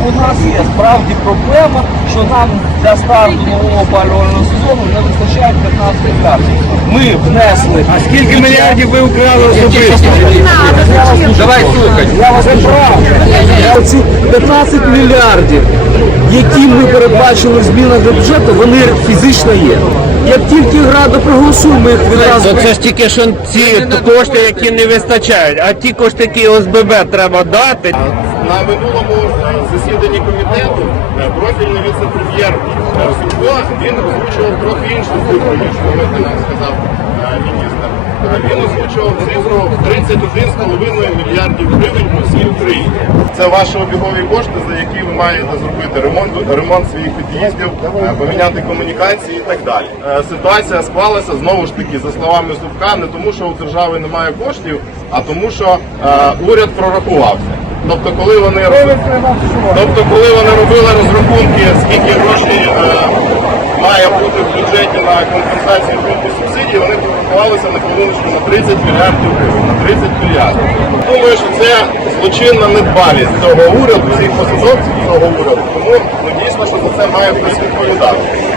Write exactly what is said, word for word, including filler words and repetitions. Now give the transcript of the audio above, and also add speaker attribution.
Speaker 1: у нас є справді проблема, що нам для старту нового опалювального сезону не вистачає п'ятнадцять мільярдів. Ми внесли...
Speaker 2: А скільки мільярдів ви украли особисто?
Speaker 1: Давай слухай. Я вас прав. Ці п'ятнадцять мільярдів, які ми передбачили в змінах до бюджету, вони фізично є. Як тільки Рада проголосує, ми їх відразу...
Speaker 2: То це ж тільки що ці кошти, які не вистачають, а ті кошти, які ОСББ треба дати.
Speaker 3: На минулому засіданні комітету профільний віце-прем'єр Сухо, він озвучував трохи іншу цифру, ніж коли нам сказав міністр. Він озвучував цифру тридцять один з половиною мільярдів гривень по всій Україні. Це ваші обігові кошти, за які ви маєте зробити ремонт, ремонт своїх під'їздів, поміняти комунікації і так далі. Ситуація склалася, знову ж таки, за словами Сухка, не тому, що у держави немає коштів, а тому, що уряд прорахувався. Тобто, коли вони тобто, коли вони робили розрахунки, скільки грошей е, має бути в бюджеті на компенсацію фонду субсидій, вони порахувалися на хвилиночку на тридцять мільярдів гривень. На тридцять мільярдів. Думаю, що це злочинна недбалість цього уряду, всіх посадовців цього уряду. Тому ну, дійсно, що за це має хтось відповідати.